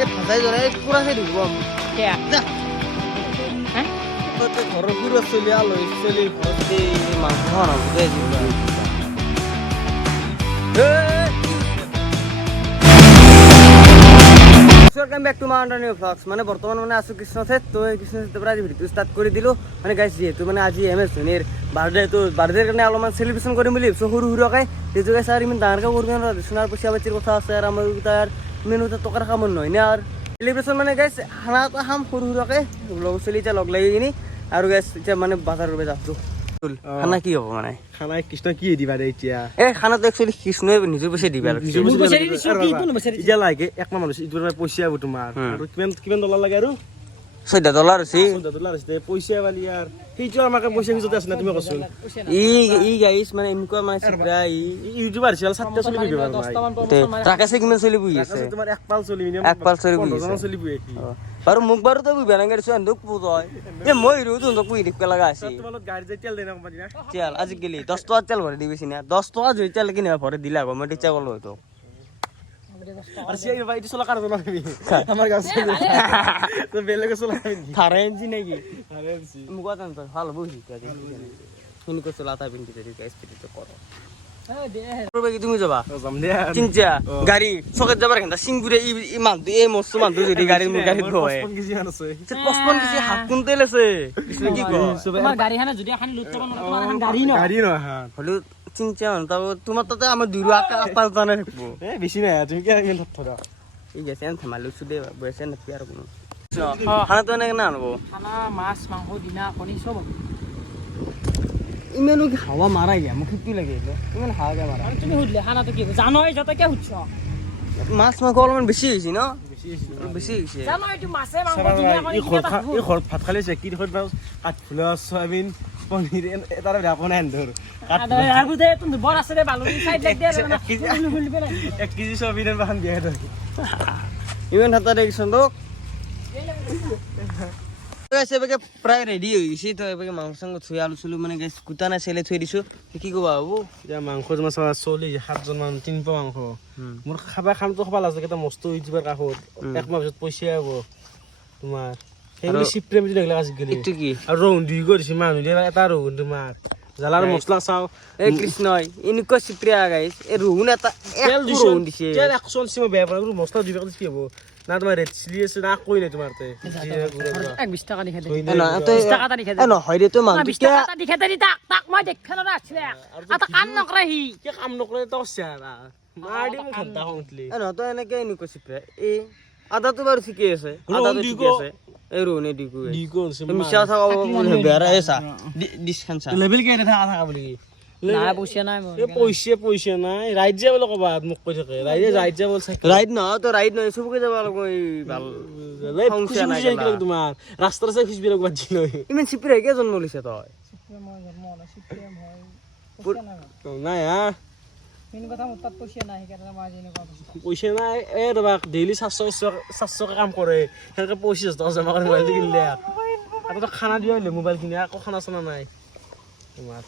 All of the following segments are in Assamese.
এই ভাজাই ধৰা এই পুৰা খাই দিব কেয়া ঘৰৰ পুৰা চলি আলহী চলি ঘৰত মাংস বনাব দেই welcome back to mountain new blogs মানে বর্তমান মানে আছো কৃষ্ণথেত তো এই কৃষ্ণথেতৰ পৰা আজি ভিডিঅ স্টাৰ্ট কৰি দিলোঁ মানে গাইছ যিহেতু মানে আজি MS ধোনীৰ বাৰ্থডেৰ কাৰণে অলপমান চেলিব্ৰেশ্যন কৰিম বুলি ভাবিছোঁ সৰু সৰুকৈ সেইটো গাইছ আৰু ইমান ডাঙৰকৈ কৰিব নোৱাৰোঁ সোণাৰ পইচা পাতিৰ কথা আছে আৰু আমাৰ তাৰ ইমান টকাৰ কামত নহয় না আৰু চেলিব্ৰেশ্যন মানে গাইছ খানা এটা খাম সৰু সৰুকৈ লগৰ চলি এতিয়া লগ লাগি কিনি আৰু গাইছ এতিয়া মানে বাজাৰৰ পৰা যাওঁ খানা কি হ'ব মানে খানা কৃষ্ণ কি দিবা দে এতিয়া এই খানাটো একচুৱেলি কৃষ্ণই নিজৰ পইচা দিবা এতিয়া লাগে এক মাহ মানুহ ইটোৰ পইচা হ'ব তোমাৰ আৰু কিমান ডলাৰ লাগে আৰু $14 হৈছে $14 হৈছে পইচা বালি আৰু সেইটো আমাকে পইচা খুজতে আছে না তুমি কচোন ই গাইছ মানে এনেকুৱা মানে চিপৰা ইউটিউবাৰ আছিল 7টা চলি বিবে ট্ৰাকাছে কিমান চলি বহি আছে তোমাৰ এক পাল চলি মিনিমাম এক পাল চলি বহি 15 চলি বহি বাৰু মোক বাৰু তই বিবে নাঙে দিছো আন্দক পুজয় এ মই ৰু তুন্দক পুই দিক লগা আছে তোমালোক গাড়ী যাই তেল দেনা কমাদি না তেল আজিকালি 10 টকা তেল ভৰি দিবিছি না 10 টকা জই তেল কিনে ভৰি দিলা গো মই টিচা কলো হয়তো আর সিআই ভাই এটা চলা কার চলা আমি আমার কাছে তো বেলেগ চলা আমি থারেনজি নাকি আরেছি মুগা তান তো ভালো বুঝি তা শুনি কো চলা তা বিনতি দেরি গাইস পিটি তো করো করবে কি তুমি যাবা যাম দে চিনচা গাড়ি সকাত যাবার কেনটা সিংগুরে ই মান এই মস্ত মান যদি গাড়ি ধোয় 55 কেজি মান আছে 55 কেজি হাত কোন তেল আছে কিছু কি কো তোমার গাড়ি হানা যদি এখন লুট করব তোমার এখন গাড়ি ন গাড়ি ন হ্যাঁ হলো চিনচা মান তাও তোমার তাতে আমার দুইরো আকাল জানা থাকবো এ বেশি না তুমি কি ইমান ধরা ঠিক আছে আমি থামালো সুদে বসে না কি আর কোনো খানা তো না আনবো খানা মাছ মাংস ডিনা কণী সব ইমানো কি হাওয়া মারা গিয়া মোক কি লাগে ইমান হাওয়া গিয়া মারা তুমি হুদলে খানাটো কি জানোই যত কে হুদছ মাছ মাংস অলপমান বেছি হৈছে ন বেছি হৈছে জানোই তুমি মাছে মাংস ডিনা কণী এই ঘর ভাত খালে সে কি দেখত কাট ফুলা সয়াবিন পনির এটারে আপন এন্দর আগতে তুমি বড় আছে রে বালুনি সাইড লাগ দে না 1 কেজি সয়াবিনের বাহান দিয়ে দাও ইমান হাতা দেখিছন তো গাইছে এবারে প্রায় রেডি হই গেছি তো এবারে মাংস সঙ্গ থুই আলু চলু মানে গাইছ কুটানা ছেলে থুই দিছো কি কবা বাবু যা মাংস মাছ চলি 7 জন মান 3 পা মাংস মোর খাবা খামটো খাবা লাগে কেটা মস্ত হই দিবার কাহত এক মাহ পিছত পয়সা হবো তোমার হেলি সিপ্রেম যদি লাগলা আজি গলি এটো কি আর রৌন দুই গরিছি মানু দিয়া এটা রৌন তোমার জালার মশলা চাও এই কৃষ্ণই ইনকো সিপ্রিয়া গাইছ এ রুন এটা তেল রুন দিছে তেল 180 মে বেয়া পাবো মশলা দুই পাক কি হবো না তোমার রেড চিলি আছে না কই নাই তোমার তে 20 টাকা দিখা দে না তো 20 টাকা দিখা দে না হয় রে তো মাংস 20 টাকা দিখা দে তাক মই দেখছ না আসলে আতা কাম নকরে হি কে কাম নকরে তো সারা মাডি মু খাদ্দা হউতলি না তো এনেকে ইনকো সিপ্রিয়া এ আদা তো বার শিখে আছে আদা তো ঠিক আছে এই রুনে দিকু দিকো তুমি মিছা থাকা বেরা এসা ডিসকাউন্ট সা লেভেল কে থাকা থাকা বলি না পয়সা নাই মোৰ এ পয়সা নাই রাইজ যাব লক বাদ মুক কই থাকে রাইজ যাব সাইকেল রাইড না তো রাইড নয় সবকে যাব লাগো এই ভাল খুশি খুশি কি লাগে তোমার রাস্তার সাই খুশবি লক বাজিল ইমান সিপ্রে কে জন্ম লিছে তই না হ্যাঁ মেন কথা মোৰ তাত পয়সা নাই সেইকাৰণে মই আজি এনেকুৱা পয়সা নাই এ ৰবা ডেইলি 700 কাম কৰে হেনকে 25,000 জমা কৰি মোবাইল কিনলে আকৌ তো খানা দিয়া হলে মোবাইল কিনে আকৌ খানা চানা নাই তোমাৰ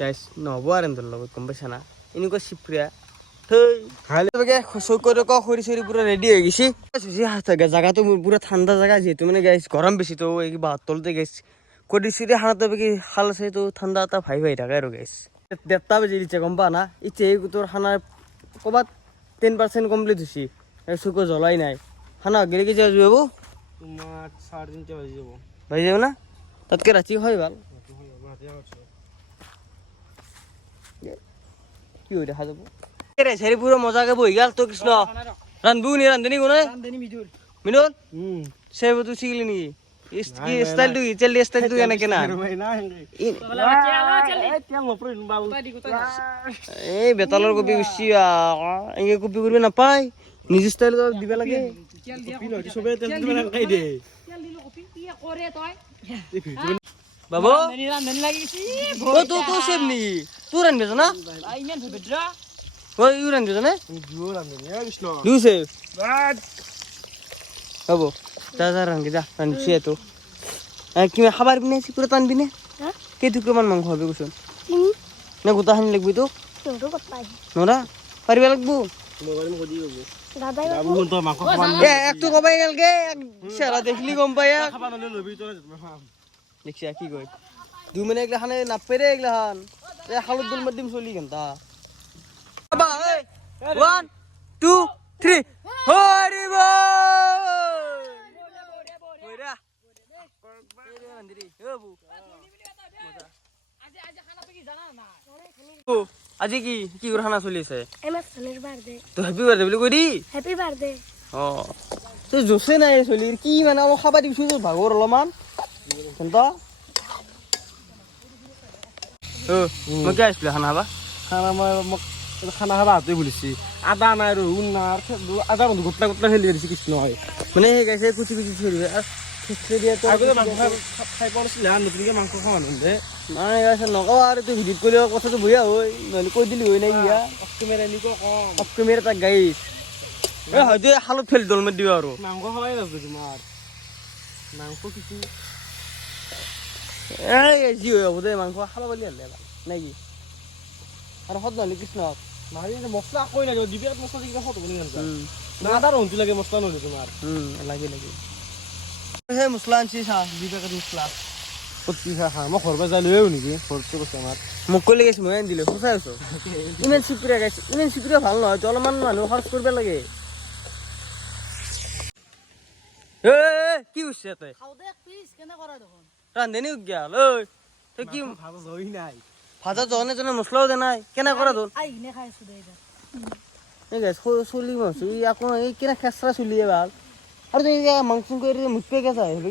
গাইস নহব আৰ এন্দৰ লগত কম পাইছা না এনেকুৱা সিপ্ৰিয়া থৈ খাইলে বেগে সৈকত খৰি চৰি পুরা রেডি হৈ গেছি সুজি হাতে জায়গাটো পুরা ঠান্ডা জায়গা যেহেতু মানে গাইস গরম বেশি তো এই বাতলতে গাইস করি সিরে হাতে বেগে খাল আছে তো ঠান্ডা তা ভাই ভাই থাকে আর গাইস 1:30 বাজে দিছে গম পা না ইচ্ছে তোর খানার কবাত 10% কমপ্লিট হইছি সুকো জ্বলাই নাই খানা গেলে কি যাবো তোমাৰ 3:30 বাজি যাব ভাই যাব না তাতকে রাতি হয় ভাল কি হই দেখা যাব রে সেরি পুরো মজাকে বই গেল তো কৃষ্ণ রান্ধনি কোনে ৰান্ধনি মিদুল মিনুল সেব তুই শিখলি নি কি স্টাইল তুই চল স্টাইল তুই এনে কেনা ভাই না তেল নপৰে বাবু এই বেতালৰ কপি উছি এঙ্গে কপি করবে না পাই নিজ স্টাইল তো দিবা লাগে পিনো সবে তেল দিবা খাই দে তেল দিলো কপি কি কৰে তই বাবু ৰান্ধনি লাগিছি ও তো সেব নি তুই ৰানবে না ইমান ভেদ্ৰা ও ইউ ৰানবে না জোৰ আমি কৃষ্ণ দু সেব বাবু যা রানগে যা রানছি তো কি খাবার বিনে পুরো টানবি না কে টুকরো মান মাংস হবে কুসুন না গোটা হানি লাগবি তো নরা পাৰিব লাগবো দাদাই বাবু তো মাংস খাবা একটু কবাই গেলগে চেহাৰা দেখলি গম পাই খাবা নলে লবি তো খাম দেখছি কি কয় 2 মিনিট এগলা খানে নাপেরে এগলা খান এ হালত দুল মধ্যম চলি কেনতা বাবা 1 2 3 হরি বল কইরা এরে মন্দিরি বাবু আজি কি কি করে খানা চলি আছে এমএস ধোনির বার্থডে তো হ্যাপি বার্থডে বলি কইদি হ্যাপি বার্থডে অ তো জোসে নাই চলির কি মানে অলপ খাবা দিছো তো ভাগৰ অলপমান কেনতা ও মই কি আসলে খানা খাবা খানা মই খানা খাবা হাতে বলিছি আদা নাই রহুন না আদা বন্ধু গোটলা গোটলা ফেলি দিছি কিছু নহয় মানে সেই গাইছে কুচি কুচি চলিবে আর খেতে দিয়া তো আগতে মাংস খাই পাইছিল হা নতুনকে মাংস খাওয়া নন্দে মানে গাইছে নকও আর তুই ভিডিঅ কইলে কথাটো বইয়া হই নহলে কই দিলি হই নাই ইয়া ক্যামেরা নিকো কম অফ ক্যামেরা তা গাইস এ হয়তো হালত ফেল দল মে দিবা আর মাংস খাওয়াই লাগবে তোমার মাংস কিছু এই জি হই হবে মাংস খালা বলি আলে নাকি আর হদ নহলে কৃষ্ণ মারি মছলা কই লাগে দিবি মছলা দিকে হতো বলি না আদা রহুন লাগে মছলা নলি তোমার লাগে লাগে হে মছলা আনছি চা দিবে কে মছলা সত্যি খা মই ঘৰ পৰা যাই লৈও নেকি ঘৰটো কৈছে আমাৰ মোক কইলে গেছ মই আনি দিলে সঁচাই আছো ইমান সিপিৰা গাইছে ইমান সিপিৰা ভাল নহয় তো অলপমান মানুহ খৰচ কৰিব লাগে এ কি হৈছে তই খাও দে পিস কেনে কৰা দেখোন ৰান্ধেনি গেল ঐ তই কি ভাত জই নাই ভাজা জনে জনে মছলাও দে নাই কেনে কৰা দোন আই নে খাইছো দে এটা এই গাইছ চলি মাছ এই আকৌ এই কেনে খেচৰা চলিয়ে ভাল আৰু তুই মাংস কৰি মুঠপে কে যায় হেবি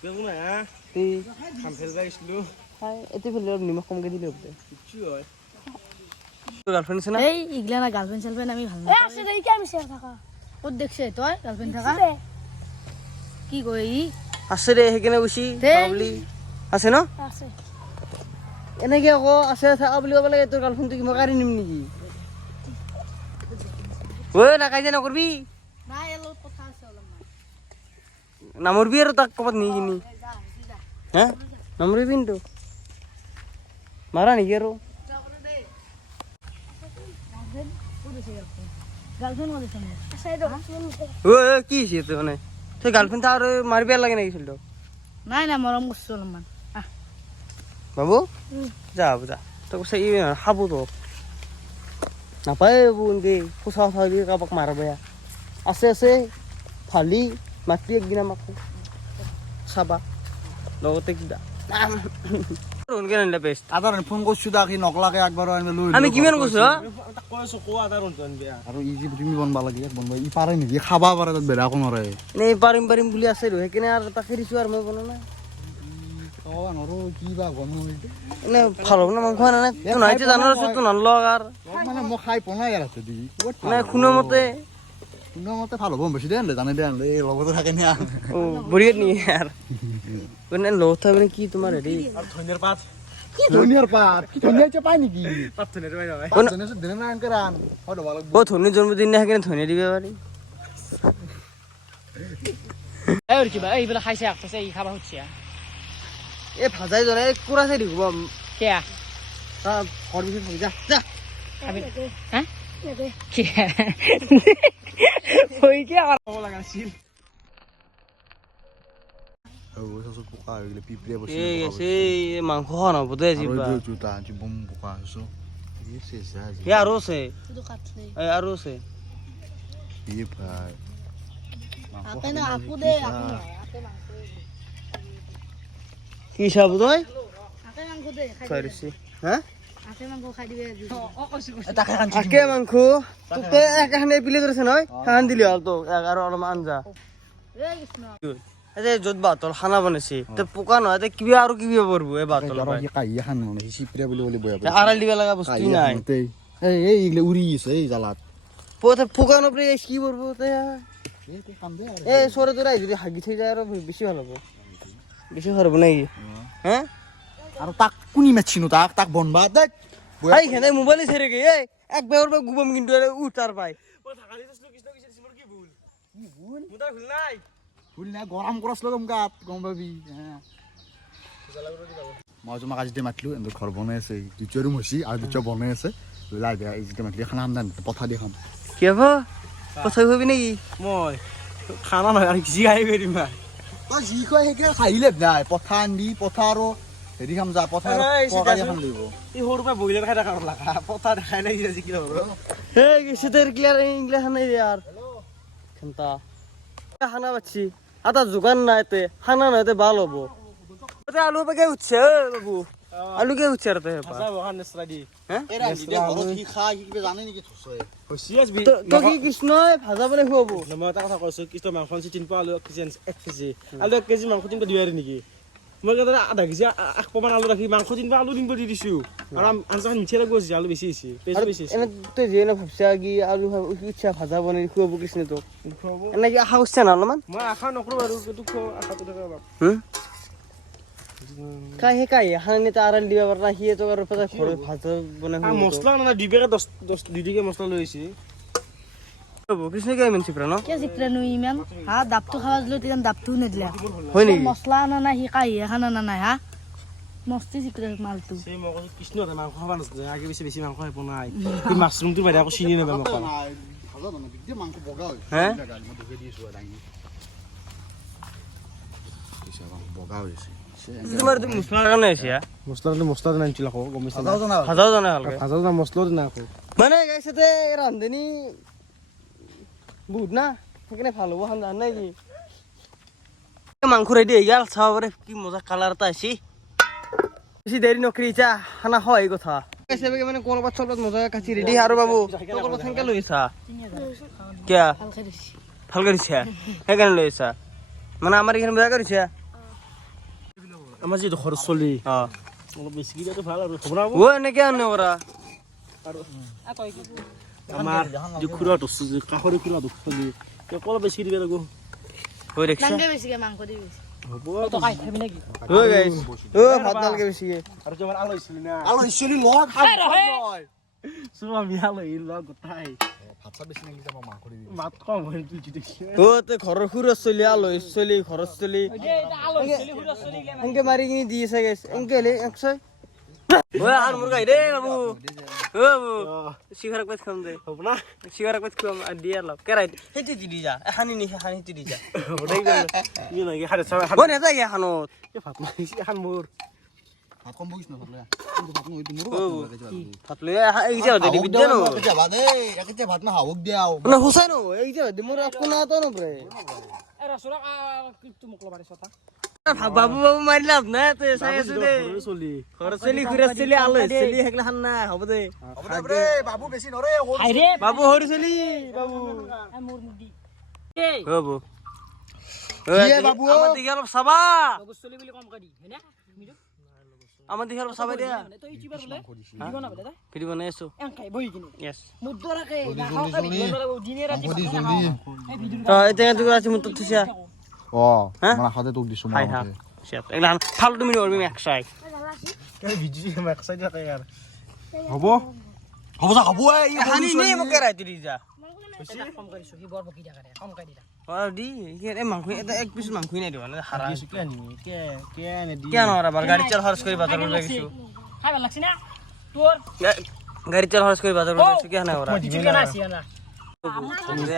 কেও নাই হা তুই খাম ফেলবা গৈছিলো খাই এতে ফেলে নিমখ কমকে দিলে হ'ব কিছু হয় তোৰ গাৰ্লফ্ৰেণ্ড আছে না এই ইগলা না গার্লফ্রেন্ড সেলফ্রেন্ড আমি ভাল এ না আছে দেই কি আমি শেয়ার থাকা কত দেখছে তই গার্লফ্রেন্ড থাকা আছে কি কই ই আছে দে সেইকাৰণে বুচি ধেই। বুলি আছে ন আছে এনেকে আকৌ আছে থাকা বুলি ক'ব লাগে তোৰ গাৰ্লফ্ৰেণ্ডটো কি মই কাঢ়ি নিম নেকি ঐ নাকাজিয়া নকৰবি নাই এলো কথা আছে অলপমান নামৰবি আৰু তাক ক'ৰবাত নি কিনি হে নামৰবি কিন্তু মাৰা নেকি আৰু গাৰ্লফ্ৰেন্ড মধ্যে শুনে আছে তো ঐ কি হৈছে তোৰ মানে তই গাৰ্লফ্ৰেণ্ড থাক আৰু মাৰিব লাগে নেকি চলিটো নাই নাই মৰম করছো অলপমান বাবু যা বাবু যা তই কৈছে ই খাব তো নাপায় বাবু এনেকে সঁচা কথা দি কাৰোবাক মাৰিব আছে আছে ভালি মাতি একদিন আমাক চাবা লগতে কিবা কেনে আনিলে বেষ্ট আদার ফোন করছো দা কি নকলাকে একবার আনবে লই আমি কিমান কৈছো তাক কৈছো কোৱা আদা ৰহুন আনবি আৰু ইজি তুমি বনবা লাগে বনবা ই পাৰে নেকি খাবা পাৰে তাত বেৰা কোন ৰে এনেই পাৰিম পাৰিম বুলি আছে আৰু সেইকাৰণে আৰু তাকে দিছো আৰু মই বনোৱা নাই ও নৰো কি বা বনো এনে ভাল হ'ব না মাংস আনা নাই তোৰ নাইতে জানাৰ তো নলগ আৰু মানে মই খাই পনাই আছে দি নাই শুনো মতে কোনো মতে ভাল হ'ব বেছি দেন জানে দে আনলে লগতে থাকে না ও বঢ়িয়া নি আৰু মানে লগত মানে কি তোমাৰ হেৰি আৰু ধনিয়াৰ পাত কি ধনিয়াৰ পাত কি ধনিয়া চে পাই নেকি পাত ধনিয়াৰ পাই যাবাই পাত ধনিয়া দিনে না আনকে ৰান হয়তো ভালো ও ধনী জন্মদিন না সেইকাৰণে ধনিয়া দিব পাৰি এই ওৰ কি বা এইবেলা খাইছে আসছে এই খাবাৰ হচ্ছে এই ভাজাই জনে কুৰা চাই দিব কে ঘৰ বিচি থাকি যা যা খাবি হ্যাঁ লাগে কে ওই কি আর খাব লগা আছিল ও সসু পোকা হইলে পিপড়ে বসে এই আছে মাংস খান হ'ব দে আৰু জিবা এই জুতা জি বম পোকা আছো এই শেষা জি এই আৰু আছে শুধু কাটলে এই আৰু আছে এই ভাই আপে না আপু দে আপু কি চাব তই আপে মাংস দে খাই চাইছি হা আপে মাংস খাই দিবে ও কইছি তাকে খান আকে মাংস তোকে একাখানে পিলে কৰিছে নহয় খান দিলি হ'ল তো আৰু অলপমান আঞ্জা এই কৃষ্ণ এই য'ত বাতল খানা বনাইছে তে পোকা নহয় তে কিবা আৰু কিবা পৰব এই বাতল আৰু কি কাই খান মানে সিপিৰে বুলি বলি বয়া আড়াল দিব লগা বস্তু নাই এই এই ইগলে উৰি আছে এই জালাত পোকা নপৰে কি পৰব তে এই কি কাম দে আৰু এই চৰে তোৰা যদি হাগি থৈ যায় আৰু বেছি ভাল হ'ব বেছি ভাল হ'ব নেকি হা আৰু তাক কোনি মেচিনো তাক তাক বনবা দেখ এই খেনে মোবাইল ছেড়ে গে এই এক বেহৰ পৰা গুবম কিন্তু উঠাৰ পাই মই থাকা দিছিলো কৃষ্ণ কৃষ্ণ মোৰ কি ভুল মোৰ তাৰ ভুল নাই ভুল না গৰম কৰাছলো গম গাত গম পাবি মই তোমাক আজি মাতলো এনে ঘৰ বনাই আছে দুটা ৰুম হৈছে আৰু দুটা বনাই আছে লাই দিয়া এই যেতিয়া মাতি খানা খাম দান পঠা দি খাম কি হ'ব পঠাই হবি নেকি মই খানা নহয় আৰু যি খাই কৰিম তই যি কয় সেইকে খাইলে নাই পঠা আনবি পঠা আৰু হেৰি খাম যা পঠা তৰকাৰী খাম লাগিব এই সৰুৰ পৰা বইলাৰ খাই থকা লাগা পতা দেখাই নাই আজি কি হ'ব এই গেছে তোর ক্লিয়ার ইংলিশ নাই यार খান্তা খানা বাচ্ছি আটা জোগান নাই তে খানা নাই তে ভাল হবো তে আলু পাকে উঠছে বাবু আলু কে উঠছে রে ভাজা বহান নেছৰা দি হ্যাঁ এই ৰান্ধি দিয়া ঘৰত কি খাই কি কিবা জানে নেকি থছই হচিয়াছ বি তো কি কৃষ্ণই ভাজা বনে খুৱাবো মই এটা কথা কৈছো কৃষ্ণ মাংস আনছি 3 পোৱা আলু 1 কেজি আলু 1 কেজি মাংস 3 দিয়াৰি নেকি মই কথা আধা কেজি 1 পোৱা আলু ৰাখি মাংস 3 পোৱা আলু দিম কৰি দিছো আৰু আনছাখন মিঠা লাগব যি আলু বেছি হৈছে পেজ বেছি হৈছে এনে তুই যে না ভাবছা কি আলু উঠছা ভাজা বনে খুৱাবো কৃষ্ণ তো এনে কি আশা কৰছ না অলমান মই আশা নকৰো আৰু এইটো আশাটো থাকে অলপ কাই হানি তা আড়াল দিবা পারা হিয়ে তো আর পাতা ঘরে ভাজা বনে মছলা না 2 পেকেট 10 2 দিকে মছলা লৈ আহিছে বাবু কৃষ্ণ কে মেনছি প্রাণ কিয় জিকলে নো ইমান হা দাপটো খাওয়া দিলো তেতিয়া দাপটো নেদিলা হয় নেকি মছলা আনা নাই সি কাহি খানা আনা নাই হা মস্তি জিকলে মালটো সেই মই কৈছো কৃষ্ণ মাংস খাব নাছিলে আগে বেছি মাংস খাব নাই কি মাছৰুমটো বাইদা আকৌ চিনি নাপায় মোক ভাজা জানো বিদ্যে মাংস বগা হৈ হ্যাঁ মই দেখে দিছো দাঙি বগা হৈছে তোমার তো মশলা কানে আছে মছলা নাইছিল আকৌ গমিছে ভাজাও জানা ভাজাও জানা হালকা ভাজা না মছলা না আকৌ মানে গাইছতে রান্ধনি বহুত না সেখানে ভালো হান জান নাকি মাংস রেডি হয়ে গেল সবারে কি মজা কালারটা আছে বেশি দেরি নকরি চা খানা হয় এই কথা গাইছে মানে কলবাত চলবাত মজা কাছি রেডি আর বাবু কলবাত সংখ্যা লইছা কিয়া ভালকে দিছি ভাল কৰিছা সেইকাৰণে লৈছা মানে আমাৰ এইখানে বেয়া কৰিছা আমাৰ যিটো খৰচ চলি অ অলপ বেছি কিটাটো ভাল আৰু হ'ব না ও এনেকে আনে কৰা আমাৰ যে খুৰাটো কাষৰি খুৰাটো চলি অলপ বেছি দিব লাগিব হৈ দেখছা দাঙ্গে বেছিকে মাংস দি বেছি হ'ব তো কাই খাবি নাকি ও গাইছ ও ভাত নালকে বেছিকে আৰু যে আমাৰ আলহী ছিল না আলো ইছলি লগ খাম নহয় চুমা মিয়া আলহী লগ গোটাই ভাত চাত বেছি নাগি যাব মাংস দি মাত কম হৈ তুই দেখি ও তে ঘৰৰ খুৰত চলি আলহী চলি ঘৰত চলি এনেকে মাৰি কিনি দি আছে গাইছ এনেকে হলে 100 ও আর মুরগা রে বাবু ও বাবু সিগারেট পাত খাম দে হ'ব না সিগারেট পাত খাম আর দিয়া লাভ কেরাই হেতি দি যা হানি নি হানি দি যা হ'ব দেই ই নাই খাৰে চাবা ও নেতা গিয়া খানত ভাত নাই এখন মোৰ ভাত কম বকিছ না ভালে কিন্তু ভাত নই মোৰো ভাত লৈ এই যে দি বিদ্যা ন কেতিয়া ভাত এই কেতিয়া ভাত না হাওক দিয়াও না হুসাইন এই যে দি মোর কোনা তো ন প্রে এ রসুরা কিন্তু মুকলো বাড়ি সতা বাবু বাবু মারি লাভ না তে চাই আছে দে চলি খরচ চলি ঘুরে চলি আলো চলি হেকলা খান না হ'ব দে রে বাবু বেছি নরে হাই রে বাবু হরি চলি বাবু মোর মুদি এই বাবু কিয়ে বাবু? আমার দিকে অলপ চাবা লগস চলি বলি কম করি হেনা মিডু আমার দিকে অলপ চাবা দিয়া তো ইচিবার বলে দিগো না বলে ভিডিও বানাই আছো এন খাই বই কিনি ইয়েস মুদ্দরা কে না খাও খাবি দিনে রাতে জলদি জলদি এই ভিডিও তো এটা তুই আছে মুত তুইছা ও হ্যাঁ? মানে হাতে তোক দিছো হাই হা শেট এগুলা ফালতু মিনি করবি একসাই কে ভিজি মাক চাই থাকে ইয়াৰ হ'ব হ'ব যা হ'ব এই হানি নি মকে রাই তুই যা কম করিছো কি বড় বকি টাকা কম কাই দিলা আর দি এ মাংস এটা এক পিস মাংসই নাই দিবা না হারা কে আনি কে আনি দি কেন আর আবার গাড়ি চাল খরচ করে বাজার করে গেছো খাই ভাল লাগছে না তোর গাড়ি চাল খরচ করে বাজার করে গেছো কেন ওরা চিকেন আছে না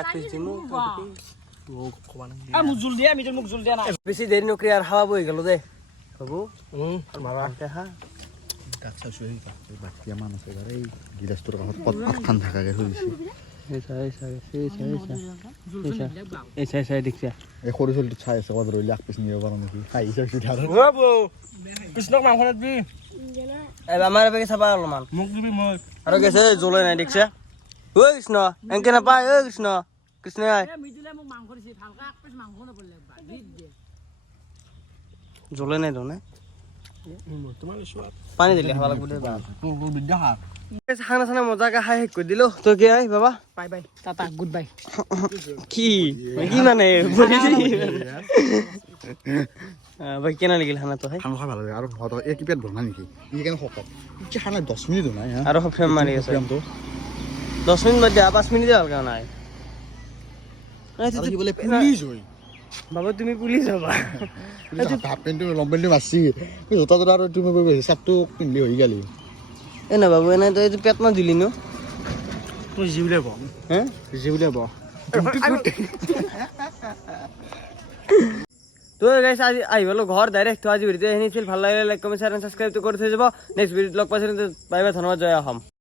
এক পিস দিমু আ মুজুল দিয়া আমি মুখ জুল দিয়া না বেশি দেরি নকরি আর হাওয়া বই গেল দে বাবু মাৰা দেখা কাকসা শুই বাকি মান আছে এই গিলাসটোৰ কাষত পট আঠখান থাকাকে থৈছে এইসা দেখছা এই সৰু চলিটো চাই আছে কত ৰইলে এক পিছ নিব পাৰো নেকি খাই চাইছো তাৰ বাবু কৃষ্ণক মাংস দি আমাৰ বেগে চাবা অলমান মোক দিবি মই আৰু গেছে জ্বলে নাই দেখছা ঐ কৃষ্ণ এনকে নাপায় ঐ কৃষ্ণ কৃষ্ণ আয় এ মিদিলে মোক মাংস দিছি ভালকা এক পিস মাংস না বললে বা দিদ দে জ্বলে নাই তো না তোমাৰ ছোৱা পানী দিলে খাবা লাগব দে তোৰ বিদ্যা হা খানা চানা মজাকে খাই শেষ কৰি দিলো তো কি হয় বাবা bye bye Tata good bye কি কি মানে বাকি কেনা লাগিল খানা তো হয় খানা খাই ভাল লাগে আৰু ভাত এক পেট বনা নেকি ই কেনে শকত কি খানা 10 মিনিট নাই হা আৰু ফ্ৰেম মাৰি আছে ফ্ৰেমটো 10 মিনিট বাদ দিয়া 5 মিনিট হালকা নাই আৰু কি বোলে পুলিচ হৈ বাবা তুমি পুলিচ হবা হাফ পেণ্টটো লং পেণ্টটো মাছি জোতা জোতা আৰু তুমি হিচাপটো পিন্ধি হৈ গেলি এনে বাবু এনে তই এইটো পেট দিলি নো মই জি বুলিয়ে কওঁ হে জি বুলিয়ে কওঁ তো গাইছ আজি আহিবলো ঘৰ ডাইৰেক্ট তো আজি ভিডিঅ' এখিনি ছিল ভাল লাগিলে লাইক কমেণ্ট শ্বেয়াৰ এণ্ড ছাবস্ক্ৰাইবটো কৰি থৈ যাব নেক্সট ভিডিঅ'ত লগ পাইছোঁ বাই বাই ধন্যবাদ জয় অসম